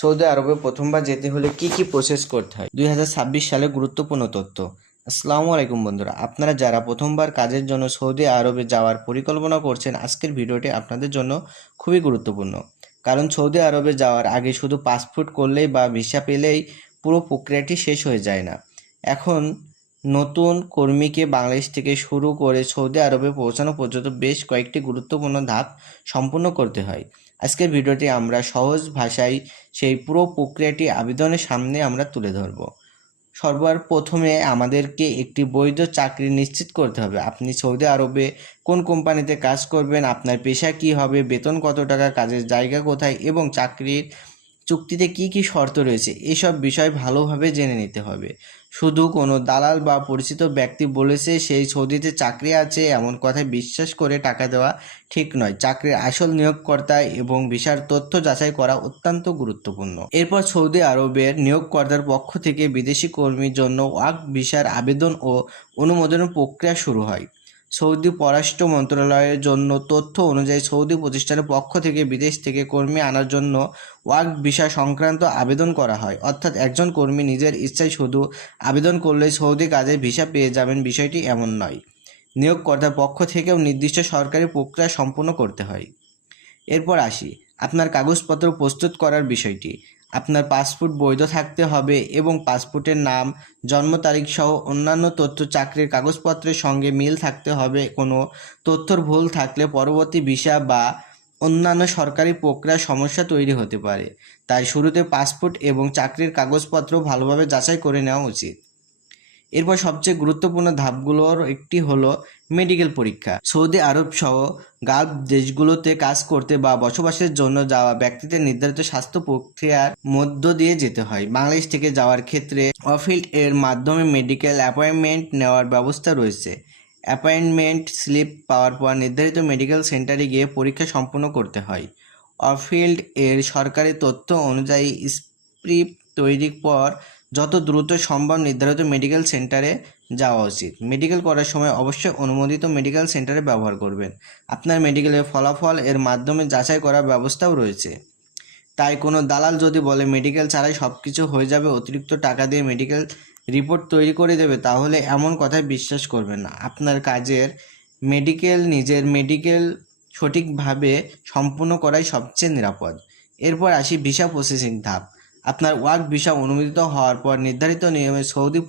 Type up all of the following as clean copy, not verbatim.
Saudi আরবে প্রথমবার যেতে হলে কি কি প্রসেস করতে হয় 2026 সালে গুরুত্বপূর্ণ তথ্য। আসসালামু আলাইকুম বন্ধুরা, আপনারা যারা প্রথমবার কাজের জন্য সৌদি আরবে যাওয়ার পরিকল্পনা করছেন, আজকের ভিডিওটি আপনাদের জন্য খুবই গুরুত্বপূর্ণ। কারণ সৌদি আরবে যাওয়ার আগে শুধু পাসপোর্ট করলেই বা ভিসা পেলেই পুরো প্রক্রিয়াটি শেষ হয়ে যায় না। এখন নতুন কর্মীকে বাংলাদেশ থেকে শুরু করে সৌদি আরবে পৌঁছানো পর্যন্ত বেশ কয়েকটি গুরুত্বপূর্ণ ধাপ সম্পূর্ণ করতে হয়। আজকের ভিডিওটি আমরা সহজ ভাষায় সেই পুরো প্রক্রিয়াটি আবেদনের সামনে আমরা তুলে ধরব। সবার প্রথমে আমাদেরকে একটি বৈধ চাকরি নিশ্চিত করতে হবে। আপনি সৌদি আরবে কোন কোম্পানিতে কাজ করবেন, আপনার পেশা কী হবে, বেতন কত টাকা, কাজের জায়গা কোথায় এবং চাকরির চুক্তিতে কি কি শর্ত রয়েছে, এসব বিষয় ভালোভাবে জেনে নিতে হবে। শুধু কোনো দালাল বা পরিচিত ব্যক্তি বলেছে সেই সৌদিতে চাকরি আছে এমন কথায় বিশ্বাস করে টাকা দেওয়া ঠিক নয়। চাকরির আসল নিয়োগকর্তা এবং ভিসার তথ্য যাচাই করা অত্যন্ত গুরুত্বপূর্ণ। এরপর সৌদি আরবের নিয়োগকর্তার পক্ষ থেকে বিদেশি কর্মীর জন্য ওয়ার্ক ভিসার আবেদন ও অনুমোদনের প্রক্রিয়া শুরু হয়। সৌদি পররাষ্ট্র মন্ত্রণালয়ের জন্য তথ্য অনুযায়ী সৌদি প্রতিষ্ঠানের পক্ষ থেকে বিদেশ থেকে কর্মী আনার জন্য ওয়ার্ক ভিসা সংক্রান্ত আবেদন করা হয়। অর্থাৎ একজন কর্মী নিজের ইচ্ছায় শুধু আবেদন করলেই সৌদি কাজের ভিসা পেয়ে যাবেন, বিষয়টি এমন নয়। নিয়োগকর্তার পক্ষ থেকেও নির্দিষ্ট সরকারি প্রক্রিয়া সম্পন্ন করতে হয়। এরপর আসি আপনার কাগজপত্র প্রস্তুত করার বিষয়টি। আপনার পাসপোর্ট বৈধ থাকতে হবে এবং পাসপোর্টের নাম, জন্ম তারিখ সহ অন্যান্য তথ্য চাকরির কাগজপত্রের সঙ্গে মিল থাকতে হবে। কোনো তথ্যর ভুল থাকলে পরবর্তী ভিসা বা অন্যান্য সরকারি প্রক্রিয়ার সমস্যা তৈরি হতে পারে। তাই শুরুতে পাসপোর্ট এবং চাকরির কাগজপত্র ভালোভাবে যাচাই করে নেওয়া উচিত। এরপর সবচেয়ে গুরুত্বপূর্ণ ধাপগুলোর একটি হলো মেডিকেল পরীক্ষা। সৌদি আরব সহ গালফ দেশগুলোতে কাজ করতে বা বসবাসের জন্য যাওয়া ব্যক্তিদের নির্ধারিত স্বাস্থ্য প্রক্রিয়ার মধ্য দিয়ে যেতে হয়। বাংলাদেশ থেকে যাওয়ার ক্ষেত্রে অফিল্ড এর মাধ্যমে মেডিকেল অ্যাপয়েন্টমেন্ট নেওয়ার ব্যবস্থা রয়েছে। অ্যাপয়েন্টমেন্ট স্লিপ পাওয়ার পর নির্ধারিত মেডিকেল সেন্টারে গিয়ে পরীক্ষা সম্পন্ন করতে হয়। অফিল্ড এর সরকারি তথ্য অনুযায়ী স্ক্রিপ্ট তৈরির পর যত দ্রুত সম্ভব নির্ধারিত মেডিকেল সেন্টারে যাওয়া উচিত। মেডিকেল করার সময় অবশ্যই অনুমোদিত মেডিকেল সেন্টারে ব্যবহার করবেন। আপনার মেডিকেলের ফলাফল এর মাধ্যমে যাচাই করার ব্যবস্থাও রয়েছে। তাই কোনো দালাল যদি বলে মেডিকেল ছাড়াই সব কিছু হয়ে যাবে, অতিরিক্ত টাকা দিয়ে মেডিকেল রিপোর্ট তৈরি করে দেবে, তাহলে এমন কথায় বিশ্বাস করবেন না। আপনার কাজের নিজের মেডিকেল সঠিকভাবে সম্পূর্ণ করাই সবচেয়ে নিরাপদ। এরপর আসি ভিসা প্রসেসিং ধাপ। আপনার ওয়ার্ক ভিসা অনুমোদিত হওয়ার পর নির্ধারিত নিয়মে সৌদি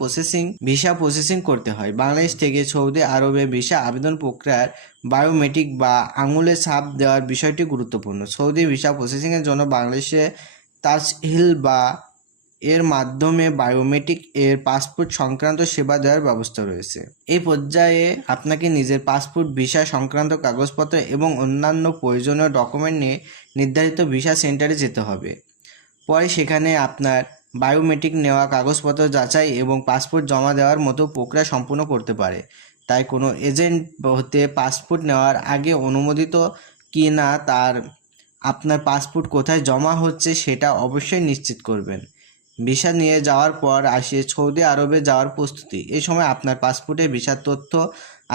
ভিসা প্রসেসিং করতে হয়। বাংলাদেশ থেকে সৌদি আরবে ভিসা আবেদন প্রক্রিয়ার বায়োমেট্রিক বা আঙুলে ছাপ দেওয়ার বিষয়টি গুরুত্বপূর্ণ। সৌদি ভিসা প্রসেসিংয়ের জন্য বাংলাদেশে তাজহিল বা এর মাধ্যমে বায়োমেট্রিক এর পাসপোর্ট সংক্রান্ত সেবা দেওয়ার ব্যবস্থা রয়েছে। এই পর্যায়ে আপনাকে নিজের পাসপোর্ট, ভিসা সংক্রান্ত কাগজপত্র এবং অন্যান্য প্রয়োজনীয় ডকুমেন্ট নিয়ে নির্ধারিত ভিসা সেন্টারে যেতে হবে। পরে সেখানে আপনার বায়োমেট্রিক নেওয়া, কাগজপত্র যাচাই এবং পাসপোর্ট জমা দেওয়ার মতো প্রক্রিয়া সম্পূর্ণ করতে পারে। তাই কোনো এজেন্ট হতে পাসপোর্ট নেওয়ার আগে অনুমোদিত কি না তার আপনার পাসপোর্ট কোথায় জমা হচ্ছে সেটা অবশ্যই নিশ্চিত করবেন। ভিসা নিয়ে যাওয়ার পর আসে সৌদি আরবে যাওয়ার প্রস্তুতি। এই সময় আপনার পাসপোর্টে ভিসার তথ্য,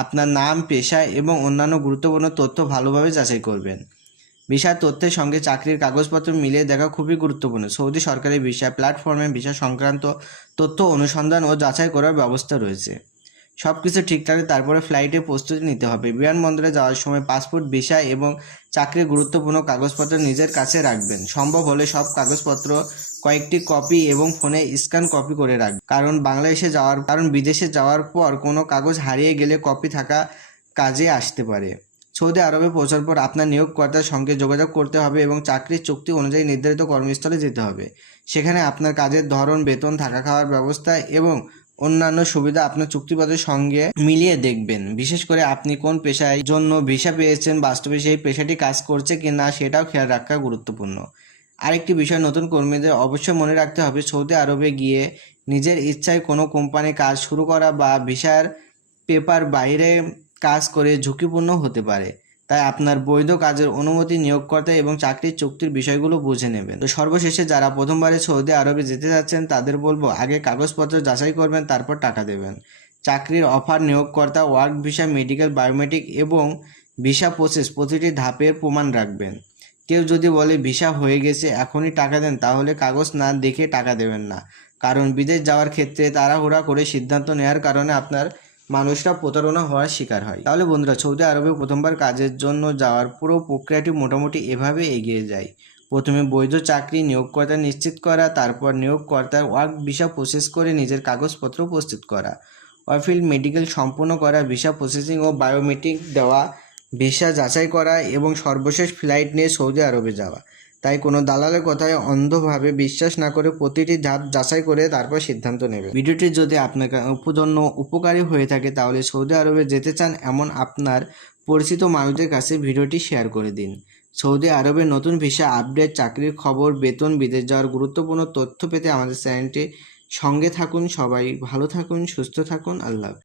আপনার নাম, পেশা এবং অন্যান্য গুরুত্বপূর্ণ তথ্য ভালোভাবে যাচাই করবেন। ভিসার তথ্যের সঙ্গে চাকরির কাগজপত্র মিলিয়ে দেখা খুবই গুরুত্বপূর্ণ। সৌদি সরকারি ভিসা প্ল্যাটফর্মে ভিসা সংক্রান্ত তথ্য অনুসন্ধান ও যাচাই করার ব্যবস্থা রয়েছে। সব কিছু ঠিক থাকলে তারপরে ফ্লাইটে প্রস্তুতি নিতে হবে। বিমানবন্দরে যাওয়ার সময় পাসপোর্ট, ভিসা এবং চাকরির গুরুত্বপূর্ণ কাগজপত্র নিজের কাছে রাখবেন। সম্ভব হলে সব কাগজপত্র কয়েকটি কপি এবং ফোনে স্ক্যান কপি করে রাখবেন। কারণ বিদেশে যাওয়ার পর কোনো কাগজ হারিয়ে গেলে কপি থাকা কাজে আসতে পারে। সৌদি আরবে পৌঁছার পর আপনার নিয়োগকর্তার সঙ্গে যোগাযোগ করতে হবে এবং চাকরির চুক্তি অনুযায়ী নির্ধারিত কর্মস্থলে যেতে হবে। সেখানে আপনার কাজের ধরন, বেতন, থাকা খাওয়ার ব্যবস্থা এবং অন্যান্য সুবিধা আপনার চুক্তিপত্রের সঙ্গে মিলিয়ে দেখবেন। বিশেষ করে আপনি কোন পেশার জন্য ভিসা পেয়েছেন, বাস্তবে সেই পেশাটি কাজ করছে কি না সেটাও খেয়াল রাখা গুরুত্বপূর্ণ। আরেকটি বিষয় নতুন কর্মীদের অবশ্যই মনে রাখতে হবে, সৌদি আরবে গিয়ে নিজের ইচ্ছায় কোনো কোম্পানি কাজ শুরু করা বা ভিসার পেপার বাইরে কাজ করে ঝুঁকিপূর্ণ হতে পারে। তাই আপনার বৈধ কাজের অনুমতি, নিয়োগকর্তা এবং চাকরির চুক্তির বিষয়গুলো বুঝে নেবেন। তো সর্বশেষে যারা প্রথমবারে সৌদি আরবে যেতে যাচ্ছেন তাদের বলবো, আগে কাগজপত্র যাচাই করবেন, তারপর টাকা দেবেন। চাকরির অফার, নিয়োগকর্তা, ওয়ার্ক ভিসা, মেডিকেল, বায়োমেট্রিক এবং ভিসা প্রসেস প্রতিটি ধাপের প্রমাণ রাখবেন। কেউ যদি বলে ভিসা হয়ে গেছে এখনই টাকা দেন, তাহলে কাগজ না দেখে টাকা দেবেন না, কারণ বিদেশ যাওয়ার ক্ষেত্রে তাড়াহুড়া করে সিদ্ধান্ত নেওয়ার কারণে আপনার মানুষরা প্রতারণা হওয়ার শিকার হয়। তাহলে বন্ধুরা, সৌদি আরবে প্রথমবার কাজের জন্য যাওয়ার পুরো প্রক্রিয়াটি মোটামুটি এভাবে এগিয়ে যায়। প্রথমে বৈধ চাকরি নিয়োগকর্তা নিশ্চিত করা, তারপর নিয়োগকর্তার ওয়ার্ক ভিসা প্রসেস করে নিজের কাগজপত্র প্রস্তুত করা, অফিল্ড মেডিকেল সম্পূর্ণ করা, ভিসা প্রসেসিং ও বায়োমেট্রিক দেওয়া, ভিসা যাচাই করা এবং সর্বশেষ ফ্লাইট নিয়ে সৌদি আরবে যাওয়া। তাই কোনো দালালের কথায় অন্ধভাবে বিশ্বাস না করে প্রতিটি ধাপ যাচাই করে তারপর সিদ্ধান্ত নেবে। ভিডিওটি যদি আপনার জন্য উপকারী হয়ে থাকে তাহলে সৌদি আরবে যেতে চান এমন আপনার পরিচিত মানুষদের কাছে ভিডিওটি শেয়ার করে দিন। সৌদি আরবের নতুন ভিসা আপডেট, চাকরির খবর, বেতন, বিদেশ যাওয়ার গুরুত্বপূর্ণ তথ্য পেতে আমাদের চ্যানেলটি সঙ্গে থাকুন। সবাই ভালো থাকুন, সুস্থ থাকুন। আল্লাহ হাফেজ।